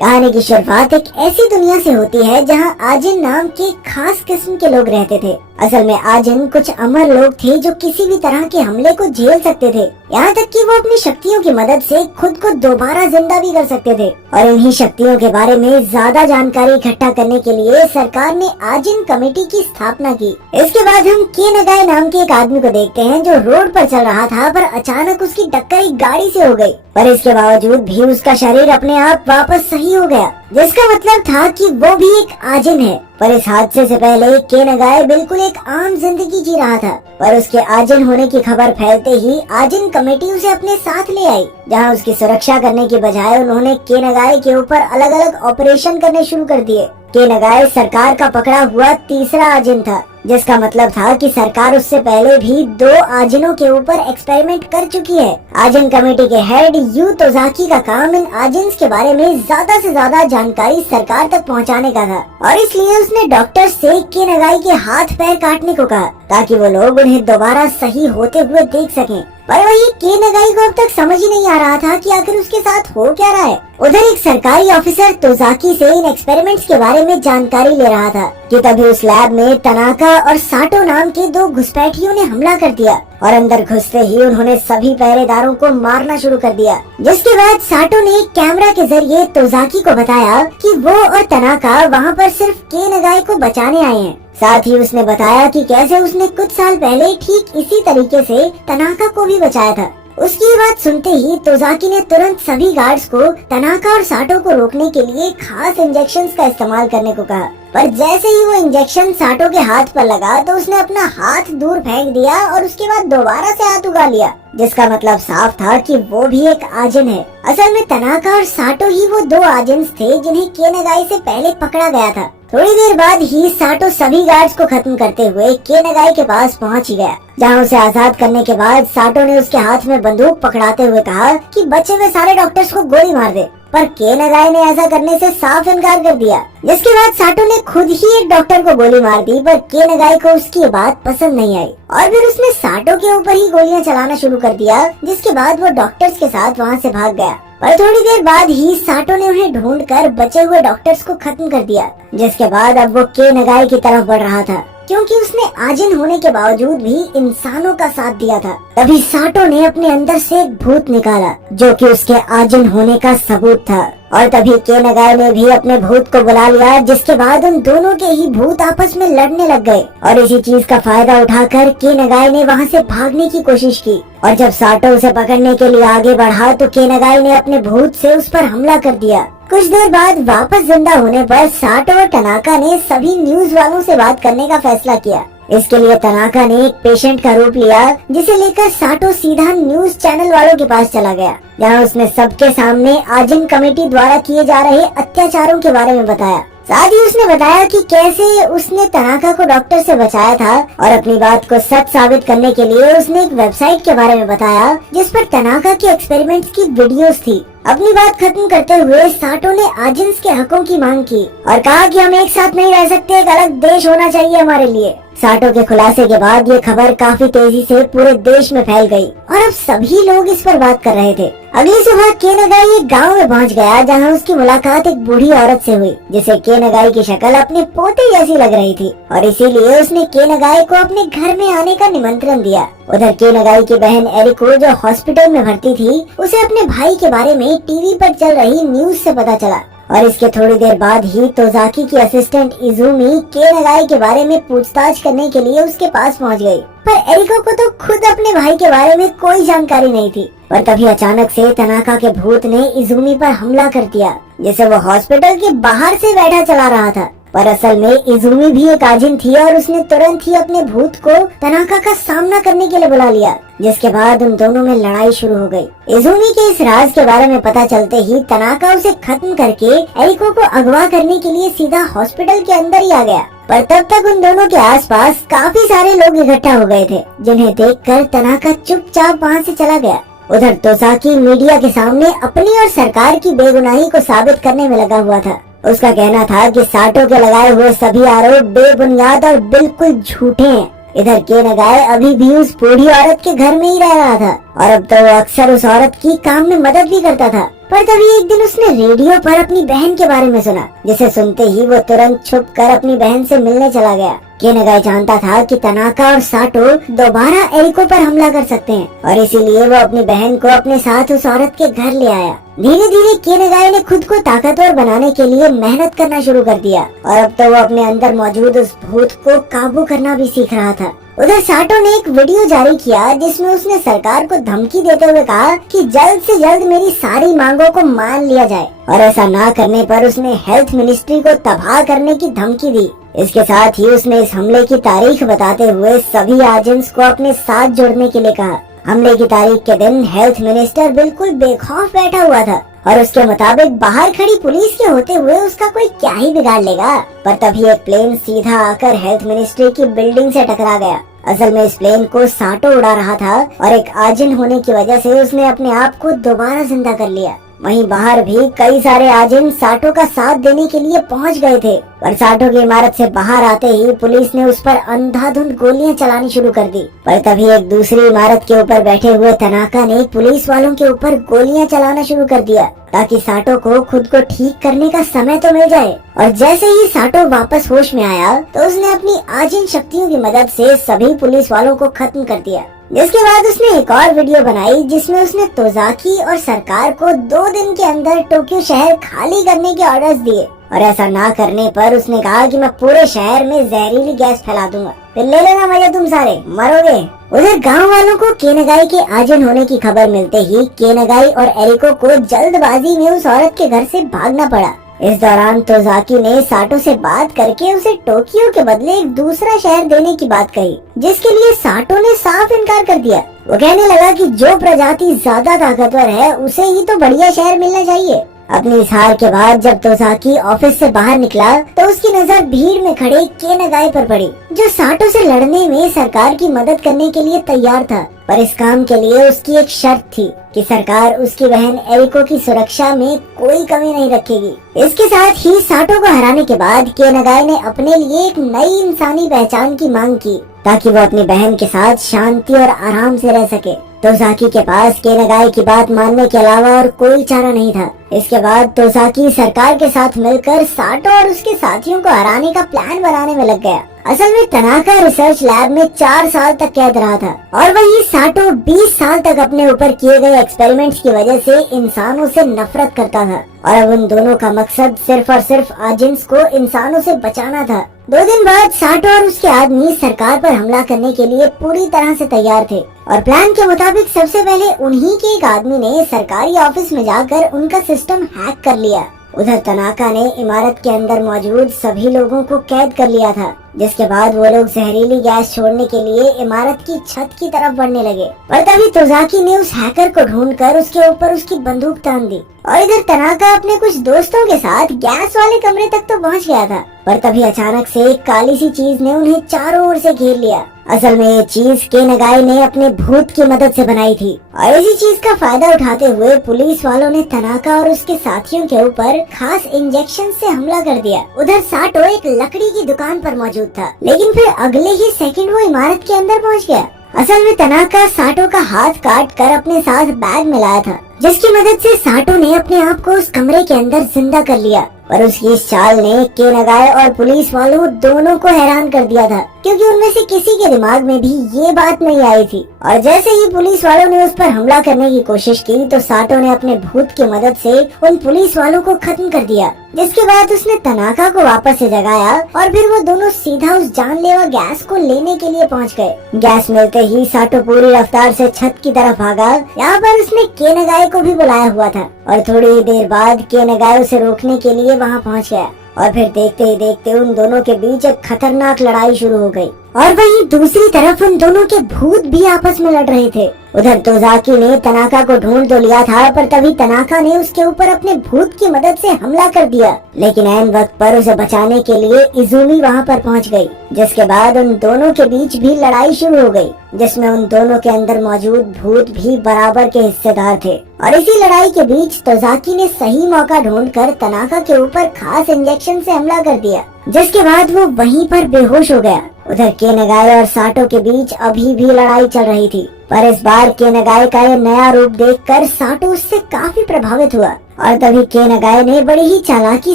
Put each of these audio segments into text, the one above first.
कहानी की शुरुआत एक ऐसी दुनिया से होती है जहां आजिन नाम के खास किस्म के लोग रहते थे। असल में आजिन कुछ अमर लोग थे जो किसी भी तरह के हमले को झेल सकते थे, यहाँ तक कि वो अपनी शक्तियों की मदद से खुद को दोबारा जिंदा भी कर सकते थे। और इन्हीं शक्तियों के बारे में ज्यादा जानकारी इकट्ठा करने के लिए सरकार ने आजिन कमेटी की स्थापना की। इसके बाद हम के नगाई नाम के एक आदमी को देखते हैं जो रोड पर चल रहा था, पर अचानक उसकी टक्कर एक गाड़ी से हो गई। पर इसके बावजूद भी उसका शरीर अपने आप वापस सही हो गया, जिसका मतलब था कि वो भी एक आजिन है। पर इस हादसे से पहले के नगाई बिल्कुल एक आम जिंदगी जी रहा था। पर उसके आजिन होने की खबर फैलते ही आजिन कमेटी उसे अपने साथ ले आई, जहां उसकी सुरक्षा करने की बजाय उन्होंने के नगाई के ऊपर अलग अलग ऑपरेशन करने शुरू कर दिए। के नगाई सरकार का पकड़ा हुआ तीसरा आजिन था, जिसका मतलब था कि सरकार उससे पहले भी 2 आजिनों के ऊपर एक्सपेरिमेंट कर चुकी है। आजिन कमेटी के हेड यू तोजाकी का काम इन आजिन्स के बारे में ज्यादा से ज्यादा जानकारी सरकार तक पहुंचाने का था, और इसलिए उसने डॉक्टर से के नगाई के हाथ पैर काटने को कहा ताकि वो लोग उन्हें दोबारा सही होते हुए देख सकें। पर वही के नगाई को अब तक समझ ही नहीं आ रहा था कि आखिर उसके साथ हो क्या रहा है। उधर एक सरकारी ऑफिसर तोजाकी से इन एक्सपेरिमेंट्स के बारे में जानकारी ले रहा था कि तभी उस लैब में तनाका और साटो नाम के 2 घुसपैठियों ने हमला कर दिया, और अंदर घुसते ही उन्होंने सभी पहरेदारों को मारना शुरू कर दिया। जिसके बाद साटो ने एक कैमरा के जरिए तोजाकी को बताया कि वो और तनाका वहाँ पर सिर्फ के नगाई को बचाने आए हैं। साथ ही उसने बताया कि कैसे उसने कुछ साल पहले ठीक इसी तरीके से तनाका को भी बचाया था। उसकी बात सुनते ही तोजाकी ने तुरंत सभी गार्ड्स को तनाका और साटो को रोकने के लिए खास इंजेक्शंस का इस्तेमाल करने को कहा। पर जैसे ही वो इंजेक्शन साटो के हाथ पर लगा तो उसने अपना हाथ दूर फेंक दिया और उसके बाद दोबारा से हाथ उगा लिया, जिसका मतलब साफ था कि वो भी एक आजिन है। असल में तनाका और साटो ही वो 2 आजिन्स थे जिन्हें के नगाई से पहले पकड़ा गया था। थोड़ी देर बाद ही साटो सभी गार्ड्स को खत्म करते हुए के नगाई के पास पहुंच ही गया, जहां उसे आजाद करने के बाद साटो ने उसके हाथ में बंदूक पकड़ाते हुए कहा कि बचे हुए सारे डॉक्टर्स को गोली मार दे। पर के नगाई ने ऐसा करने से साफ इनकार कर दिया, जिसके बाद साटो ने खुद ही एक डॉक्टर को गोली मार दी। पर के नगाई को उसकी बात पसंद नहीं आई और फिर उसने साटो के ऊपर ही गोलियां चलाना शुरू कर दिया, जिसके बाद वो डॉक्टर्स के साथ वहां से भाग गया। पर थोड़ी देर बाद ही साटो ने उन्हें ढूंढकर बचे हुए डॉक्टर्स को खत्म कर दिया, जिसके बाद अब वो के नगाई की तरफ बढ़ रहा था, क्योंकि उसने आजिन होने के बावजूद भी इंसानों का साथ दिया था। तभी साटो ने अपने अंदर से एक भूत निकाला जो कि उसके आजिन होने का सबूत था, और तभी के नगाई ने भी अपने भूत को बुला लिया, जिसके बाद उन दोनों के ही भूत आपस में लड़ने लग गए। और इसी चीज का फायदा उठाकर के नगाई ने वहां से भागने की कोशिश की, और जब साटो उसे पकड़ने के लिए आगे बढ़ा तो के नगाई ने अपने भूत से उस पर हमला कर दिया। कुछ देर बाद वापस जिंदा होने पर साटो और तनाका ने सभी न्यूज वालों से बात करने का फैसला किया। इसके लिए तनाका ने एक पेशेंट का रूप लिया, जिसे लेकर साटो सीधा न्यूज चैनल वालों के पास चला गया, जहां उसने सबके सामने आजिन कमेटी द्वारा किए जा रहे अत्याचारों के बारे में बताया। साथ ही उसने बताया कि कैसे उसने तनाका को डॉक्टर से बचाया था, और अपनी बात को सच साबित करने के लिए उसने एक वेबसाइट के बारे में बताया जिस पर तनाका के एक्सपेरिमेंट्स की वीडियोस थी। अपनी बात खत्म करते हुए साटो ने आजिन्स के हकों की मांग की और कहा कि हम एक साथ नहीं रह सकते, एक अलग देश होना चाहिए हमारे लिए। साटो के खुलासे के बाद ये खबर काफी तेजी से पूरे देश में फैल गई, और अब सभी लोग इस पर बात कर रहे थे। अगली सुबह के नगाई एक गांव में पहुंच गया, जहां उसकी मुलाकात एक बूढ़ी औरत से हुई, जिसे के नगाई की शक्ल अपने पोते जैसी लग रही थी, और इसीलिए उसने के नगाई को अपने घर में आने का निमंत्रण दिया। उधर के नगाई की बहन एरिको, जो हॉस्पिटल में भर्ती थी, उसे अपने भाई के बारे में टीवी पर चल रही न्यूज से पता चला, और इसके थोड़ी देर बाद ही तोजाकी की असिस्टेंट इजुमी के नगाई के बारे में पूछताछ करने के लिए उसके पास पहुंच गई। पर एरिको को तो खुद अपने भाई के बारे में कोई जानकारी नहीं थी। पर तभी अचानक से तनाका के भूत ने इजुमी पर हमला कर दिया, जिसे वो हॉस्पिटल के बाहर से बैठा चला रहा था। पर असल में इजुमी भी एक आजिन थी, और उसने तुरंत ही अपने भूत को तनाका का सामना करने के लिए बुला लिया, जिसके बाद उन दोनों में लड़ाई शुरू हो गई। इजुमी के इस राज के बारे में पता चलते ही तनाका उसे खत्म करके एरिको को अगवा करने के लिए सीधा हॉस्पिटल के अंदर ही आ गया। पर तब तक उन दोनों के आसपास काफी सारे लोग इकट्ठा हो गए थे, जिन्हें देखकर तनाका चुपचाप वहां से चला गया। उधर तोजाकी मीडिया के सामने अपनी और सरकार की बेगुनाही को साबित करने में लगा हुआ था। उसका कहना था कि साटो के लगाए हुए सभी आरोप बेबुनियाद और बिल्कुल झूठे हैं। इधर केनागाय अभी भी उस बूढ़ी औरत के घर में ही रह रहा था और अब तो वो अक्सर उस औरत की काम में मदद भी करता था। पर तभी एक दिन उसने रेडियो पर अपनी बहन के बारे में सुना, जिसे सुनते ही वो तुरंत छुप कर अपनी बहन से मिलने चला गया। केनागाय जानता था कि तनाका और साटो दोबारा एरिको पर हमला कर सकते हैं और इसीलिए वो अपनी बहन को अपने साथ उस औरत के घर ले आया। धीरे धीरे केनागाय ने खुद को ताकतवर बनाने के लिए मेहनत करना शुरू कर दिया और अब तो वो अपने अंदर मौजूद उस भूत को काबू करना भी सीख रहा था। उधर साटो ने एक वीडियो जारी किया जिसमें उसने सरकार को धमकी देते हुए कहा कि जल्द से जल्द मेरी सारी मांगों को मान लिया जाए और ऐसा ना करने पर उसने हेल्थ मिनिस्ट्री को तबाह करने की धमकी दी। इसके साथ ही उसने इस हमले की तारीख बताते हुए सभी एजेंट्स को अपने साथ जोड़ने के लिए कहा। हमले की तारीख के दिन हेल्थ मिनिस्टर बिल्कुल बेखौफ बैठा हुआ था और उसके मुताबिक बाहर खड़ी पुलिस के होते हुए उसका कोई क्या ही बिगाड़ लेगा। पर तभी एक प्लेन सीधा आकर हेल्थ मिनिस्ट्री की बिल्डिंग से टकरा गया। असल में इस प्लेन को साटो उड़ा रहा था और एक एजेंट होने की वजह से उसने अपने आप को दोबारा जिंदा कर लिया। वहीं बाहर भी कई सारे एजेंट साटो का साथ देने के लिए पहुंच गए थे, पर साटो की इमारत से बाहर आते ही पुलिस ने उस पर अंधाधुंध गोलियां चलानी शुरू कर दी। पर तभी एक दूसरी इमारत के ऊपर बैठे हुए तनाका ने पुलिस वालों के ऊपर गोलियां चलाना शुरू कर दिया ताकि साटो को खुद को ठीक करने का समय तो मिल जाए। और जैसे ही साटो वापस होश में आया तो उसने अपनी एजेंट शक्तियों की मदद से सभी पुलिस वालों को खत्म कर दिया। जिसके बाद उसने एक और वीडियो बनाई जिसमें उसने तोजाकी और सरकार को 2 दिन के अंदर टोक्यो शहर खाली करने के ऑर्डर्स दिए और ऐसा ना करने पर उसने कहा कि मैं पूरे शहर में जहरीली गैस फैला दूंगा, फिर ले लेना मजा, तुम सारे मरोगे। उधर गांव वालों को केनागाय के एजेंट होने की खबर मिलते ही केनागाय और एरिको को जल्दबाजी में उस औरत के घर से भागना पड़ा। इस दौरान तोजाकी ने साटो से बात करके उसे टोक्यो के बदले एक दूसरा शहर देने की बात कही, जिसके लिए साटो ने साफ इनकार कर दिया। वो कहने लगा कि जो प्रजाति ज्यादा ताकतवर है उसे ही तो बढ़िया शहर मिलना चाहिए। अपनी इस हार के बाद जब तोजाकी ऑफिस से बाहर निकला तो उसकी नजर भीड़ में खड़े केनागाय पर पड़ी, जो साटो से लड़ने में सरकार की मदद करने के लिए तैयार था। पर इस काम के लिए उसकी एक शर्त थी कि सरकार उसकी बहन एरिको की सुरक्षा में कोई कमी नहीं रखेगी। इसके साथ ही साटो को हराने के बाद केनागाय ने अपने लिए एक नई इंसानी पहचान की मांग की ताकि वो अपनी बहन के साथ शांति और आराम से रह सके। तोजाकी के पास केनागाय की बात मानने के अलावा और कोई चारा नहीं था। इसके बाद तोजाकी सरकार के साथ मिलकर साटो और उसके साथियों को हराने का प्लान बनाने में लग गया। असल में तनाका रिसर्च लैब में 4 साल तक कैद रहा था और वही साटो 20 साल तक अपने ऊपर किए गए एक्सपेरिमेंट्स की वजह से इंसानों से नफरत करता था और अब उन दोनों का मकसद सिर्फ और सिर्फ एजेंट्स को इंसानों से बचाना था। 2 दिन बाद साटो और उसके आदमी सरकार पर हमला करने के लिए पूरी तरह से तैयार थे और प्लान के मुताबिक सबसे पहले उन्हीं के एक आदमी ने सरकारी ऑफिस में जाकर उनका सिस्टम हैक कर लिया। उधर तनाका ने इमारत के अंदर मौजूद सभी लोगों को कैद कर लिया था, जिसके बाद वो लोग जहरीली गैस छोड़ने के लिए इमारत की छत की तरफ बढ़ने लगे। पर तभी तोजाकी ने उस हैकर को ढूंढकर उसके ऊपर उसकी बंदूक तान दी और इधर तनाका अपने कुछ दोस्तों के साथ गैस वाले कमरे तक तो पहुंच गया था। पर तभी अचानक से एक काली सी चीज ने उन्हें चारों ओर से घेर लिया। असल में ये चीज केनागाय ने अपने भूत की मदद से बनाई थी और इसी चीज का फायदा उठाते हुए पुलिस वालों ने तनाका और उसके साथियों के ऊपर खास इंजेक्शन से हमला कर दिया। उधर साटो एक लकड़ी की दुकान पर मौजूद था, लेकिन फिर अगले ही सेकंड वो इमारत के अंदर पहुंच गया। असल में तनाका साटो का हाथ काट कर अपने साथ बैग में लाया था, जिसकी मदद से साटो ने अपने आप को उस कमरे के अंदर जिंदा कर लिया। और उसकी इस चाल ने केनागाय और पुलिस वालों दोनों को हैरान कर दिया था, क्योंकि उनमें से किसी के दिमाग में भी ये बात नहीं आई थी। और जैसे ही पुलिस वालों ने उस पर हमला करने की कोशिश की तो साटो ने अपने भूत की मदद से उन पुलिस वालों को खत्म कर दिया। जिसके बाद उसने तनाका को वापस से जगाया और फिर वो दोनों सीधा उस जानलेवा गैस को लेने के लिए पहुंच गए। गैस मिलते ही साटो पूरी रफ्तार से छत की तरफ भागा। यहाँ पर उसने केनागाय को भी बुलाया हुआ था और थोड़ी ही देर बाद केनागाय उसे रोकने के लिए वहाँ पहुँच गया और फिर देखते ही देखते उन दोनों के बीच एक खतरनाक लड़ाई शुरू हो गई। और वहीं दूसरी तरफ उन दोनों के भूत भी आपस में लड़ रहे थे। उधर तोजाकी ने तनाका को ढूंढ तो लिया था, पर तभी तनाका ने उसके ऊपर अपने भूत की मदद से हमला कर दिया, लेकिन ऐन वक्त पर उसे बचाने के लिए इजुमी वहां पर पहुंच गई। जिसके बाद उन दोनों के बीच भी लड़ाई शुरू हो गई, जिसमें उन दोनों के अंदर मौजूद भूत भी बराबर के हिस्सेदार थे। और इसी लड़ाई के बीच तोजाकी ने सही मौका ढूंढकर तनाका के ऊपर खास इंजेक्शन से हमला कर दिया, जिसके बाद वो वहीं पर बेहोश हो गया। उधर केनेगाई और साटो के बीच अभी भी लड़ाई चल रही थी, पर इस बार केनेगाई का ये नया रूप देखकर साटो उससे काफी प्रभावित हुआ और तभी केनेगाई ने बड़ी ही चालाकी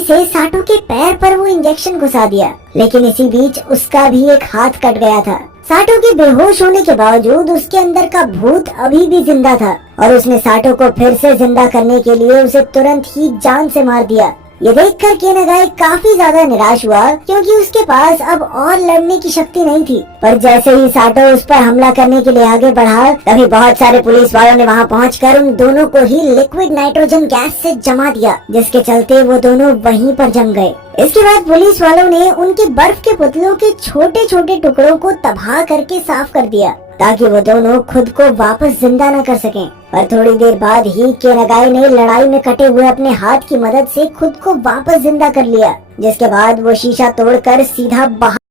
से साटो के पैर पर वो इंजेक्शन घुसा दिया। लेकिन इसी बीच उसका भी एक हाथ कट गया था। साटो के बेहोश होने के बावजूद उसके अंदर का भूत अभी भी जिंदा था और उसने साटो को फिर से जिंदा करने के लिए उसे तुरंत ही जान से मार दिया। ये देखकर केनेगाई काफी ज्यादा निराश हुआ क्योंकि उसके पास अब और लड़ने की शक्ति नहीं थी। पर जैसे ही साटो उस पर हमला करने के लिए आगे बढ़ा, तभी बहुत सारे पुलिस वालों ने वहां पहुंचकर उन दोनों को ही लिक्विड नाइट्रोजन गैस से जमा दिया, जिसके चलते वो दोनों वहीं पर जम गए। इसके बाद पुलिस वालों ने उनके बर्फ के पुतलों के छोटे छोटे टुकड़ों को तबाह करके साफ कर दिया ताकि वो दोनों खुद को वापस जिंदा न कर सकें। पर थोड़ी देर बाद ही केनेगाई ने लड़ाई में कटे हुए अपने हाथ की मदद से खुद को वापस जिंदा कर लिया, जिसके बाद वो शीशा तोड़कर सीधा बाहर